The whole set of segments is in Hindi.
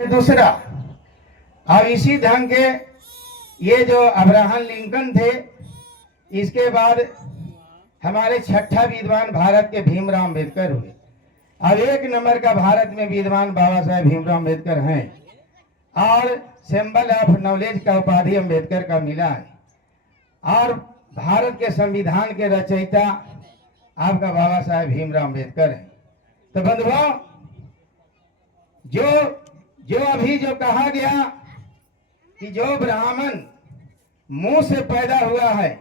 दूसरा, अब इसी ढंग के ये जो अब्राहम लिंकन थे, इसके बाद हमारे छठा विद्वान भारत के भीमराव अम्बेडकर हुए। अब एक नंबर का भारत में विद्वान बाबा साहेब भीमराव अम्बेडकर हैं और सिंबल ऑफ नॉलेज का उपाधि अम्बेडकर का मिला है। और भारत के संविधान के रचयिता आपका बाबा साहेब भीमराव अम्बेडकर हैं। तो बंधुओं, जो जो अभी जो कहा गया कि जो ब्राह्मण मुंह से पैदा हुआ है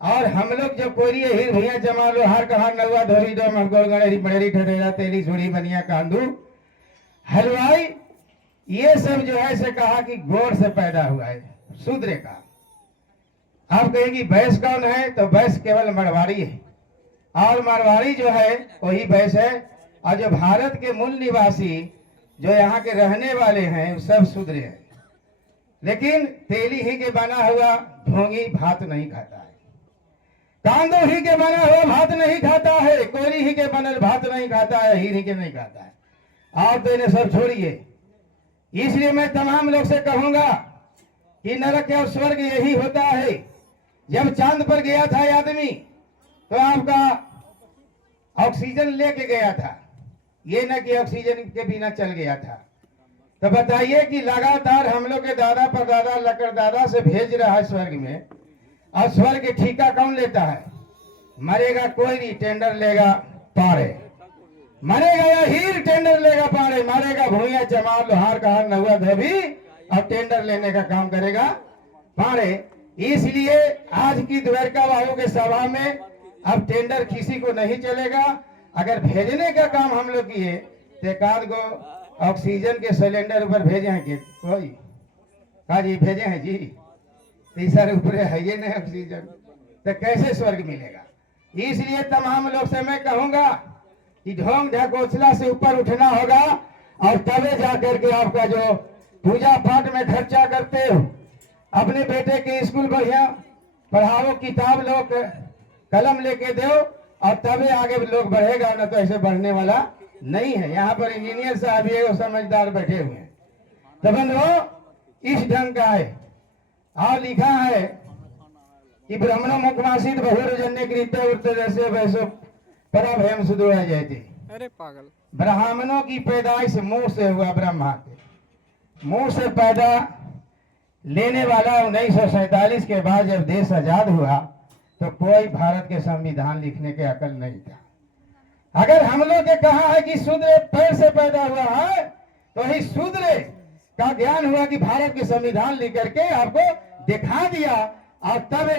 और हम लोग जो कोरी हीर भैया जमा लो हर कहा नवा धोरी डो मगोल गणेरी बड़ेरी ठठेरा तेरी छोड़ी बनिया कांदू हलवाई, ये सब जो है से कहा कि गोड़ से पैदा हुआ है, शूद्र का। आप कहेंगे भैंस कौन है, तो भैंस केवल मारवाड़ी है और मारवाड़ी जो है वही भैंस है। और जो भारत के मूल निवासी जो यहाँ के रहने वाले हैं सब शूद्र हैं, लेकिन तेली ही के बना हुआ ढोंगी भात नहीं खाता है, कांदो ही के बना हुआ भात नहीं खाता है, कोरी ही के बनल भात नहीं खाता है, हीर ही के नहीं खाता है। और तो इन्हें सब छोड़िए। इसलिए मैं तमाम लोग से कहूंगा कि नरक और स्वर्ग यही होता है। जब चांद पर गया था आदमी तो आपका ऑक्सीजन लेके गया था, ये न कि ऑक्सीजन के बिना चल गया था। तो बताइए कि लगातार हम लोग के दादा परदादा लकड़दादा से भेज रहा है स्वर्ग में, और स्वर्ग के ठेका कौन लेता है? मरेगा कोई नहीं, टेंडर लेगा पारे, मरेगा या हीर टेंडर लेगा पारे, मरेगा भूया जमाल लोहार कहा नहुआ धोबी और टेंडर लेने का काम करेगा पारे। इसलिए आज की द्वारका बाबू के सभा में अब टेंडर किसी को नहीं चलेगा। अगर भेजने का काम हम लोग किए तो एकाध गो ऑक्सीजन के सिलेंडर ऊपर भेजे हैं कि कोई कहा जी भेजे हैं जी, तीसरा ऊपर है ये नहीं ऑक्सीजन, तो कैसे स्वर्ग मिलेगा? इसलिए तमाम लोग से मैं कहूंगा कि ढोंग ढकोसला से ऊपर उठना होगा और तबे जाकर के आपका जो पूजा पाठ में खर्चा करते हो, अपने बेटे के स्कूल बढ़िया पढ़ाओ, किताब लो, कलम लेके दो, और तबे आगे लोग बढ़ेगा, ना तो ऐसे बढ़ने वाला नहीं है। यहाँ पर इंजीनियर साहब ये समझदार बैठे हुए हैं। तो बंधुओं, इस ढंग का है। और लिखा है कि ब्राह्मणों मुखमासित बहुरजन्य कृत्य उठते जैसे वैसे परभयम सुदूर जाती। अरे पागल, ब्राह्मणों की पैदाइश मुंह से हुआ, ब्रह्मा के मुंह से पैदा लेने वाला 1947 के बाद जब देश आजाद हुआ तो कोई भारत के संविधान लिखने के अकल नहीं था। अगर हम लोग के कहा है कि शूद्र पैर से पैदा हुआ है, तो ही शूद्र का ज्ञान हुआ कि भारत के संविधान लिख करके आपको दिखा दिया। और तब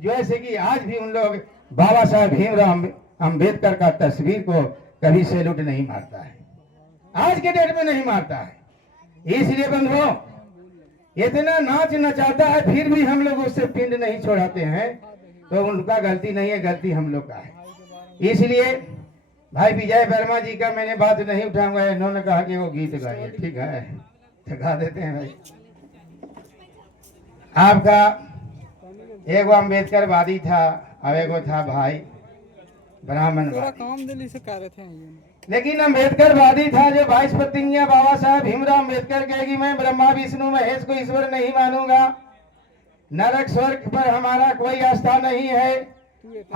जो ऐसे कि आज भी उन लोग बाबा साहेब भीमराव अम्बेडकर का तस्वीर को कभी सैल्यूट नहीं मारता है, आज के डेट में नहीं मारता है। इसलिए बंधुओं, इतना नाच नचाता है फिर भी हम लोग उससे पिंड नहीं छोड़ाते हैं, तो उनका गलती नहीं है, गलती हम लोग का है। इसलिए भाई विजय वर्मा जी का मैंने बात नहीं उठाऊंगा, इन्होंने कहा कि वो गीत गाइए, ठीक है तो गा देते हैं भाई। आपका एगो अम्बेडकर वादी था और एगो था भाई ब्राह्मण काम दिल्ली से कर रहे थे ये। लेकिन अम्बेडकर वादी था जो 22 प्रतिज्ञा बाबा साहेब भीमराव अम्बेडकर कहेगी मैं ब्रह्मा विष्णु महेश को ईश्वर नहीं मानूंगा, नरक स्वर्ग पर हमारा कोई आस्था नहीं है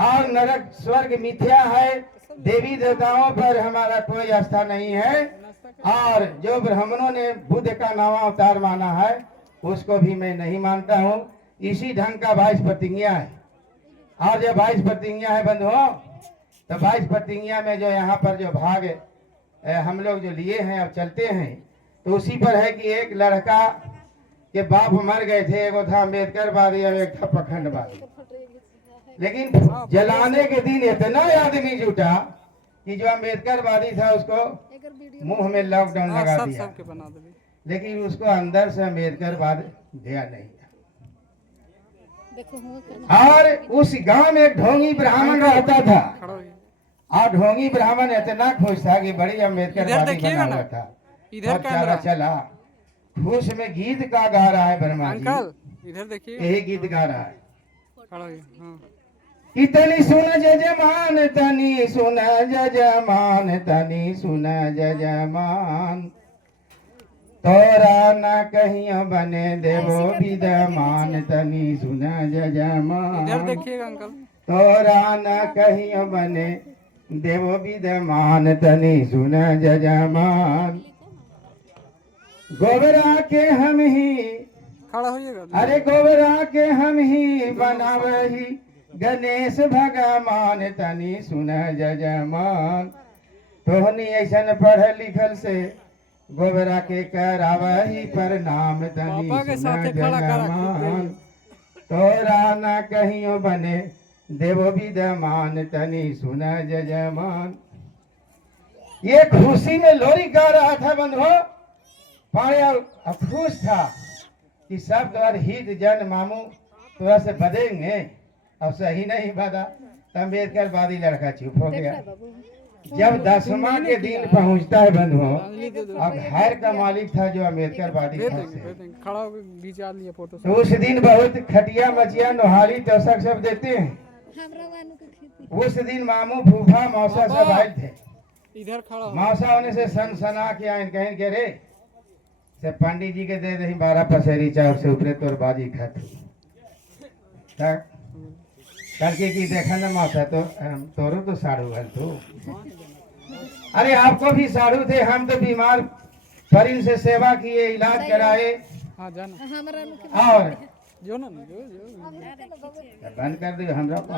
और नरक स्वर्ग मिथ्या है, देवी देवताओं पर हमारा कोई आस्था नहीं है, और जो ब्राह्मणों ने बुद्ध का नवा अवतार माना है उसको भी मैं नहीं मानता हूँ। इसी ढंग का 22 प्रतिज्ञा है। और जो 22 प्रतिज्ञा है बंधुओं, तो 22 प्रतिज्ञा में जो यहाँ पर जो भाग हम लोग जो लिए हैं और चलते हैं, तो उसी पर है कि एक लड़का के बाप मर गए थे, एगो था अम्बेडकर वादी और एक था पखंडवादी। लेकिन जलाने के दिन इतना आदमी जुटा कि जो अम्बेडकर वादी था उसको मुंह में लॉकडाउन लगा दिया, लेकिन उसको अंदर से अम्बेडकर वाद गया नहीं था। और उस गांव में एक ढोंगी ब्राह्मण रहता था, और ढोंगी ब्राह्मण इतना खुश था कि बड़ी अम्बेडकर वादी बना हुआ था। इधर कैमरा चला, खुश में गीत का गा रहा है ब्रह्मा जी, इधर देखिए, यही गीत गा रहा है। हाँ। तनी सुन जजमान, तनी सुन जजमान, तनी सुन जजमान, तोरा न कहियो बने देवो विद्यमान तनी सुन इधर जजमान। देखिएगा अंकल। तोरा न कहियो बने देवो विद्यमान तनी सुन जजमान। गोबरा के हम ही, खड़ा होइएगा। अरे गोबरा के हम ही बनावही गणेश भगवान तनी सुन जजमान। तोहनी ऐसन पढ़ल लिखल से गोबरा के करावही प्रणाम तनी पापा के सुन साथे खड़ा करा जजमान। तोरा न कहियो बने देवो विद्यमान तनी सुन जजमान। ये खुशी में लोरी गा रहा था बंधु, पाया खुश था कि सब द्वार हित जन मामू थोड़ा से बदेंगे। अब सही नहीं बदा, अम्बेडकर वादी लड़का चुप हो गया। जब 10वां के दिन पहुंचता है बंधु, अब घर का मालिक था जो अम्बेडकर वादी भेज था देंगे, भेज देंगे। खड़ा होकर खींचा लिया फोटो। तो उस दिन बहुत खटिया मचिया नोहारी तोशक सब देते हैं। उस दिन मामू फूफा मौसा सब आए थे। इधर खड़ा हो। मौसा होने से सनसना के आए, कहें के रे से पंडित जी के दे दही 12 पसेरी चाउर से ऊपरे तोर बाजी खाती करके की देखा ना मौसा तो तोरो तो साड़ू हल तू। अरे आपको भी साड़ू थे, हम तो बीमार परीन से सेवा किए, इलाज कराए हाँ जाना। और जो ना जो बंद कर दो हमरा को।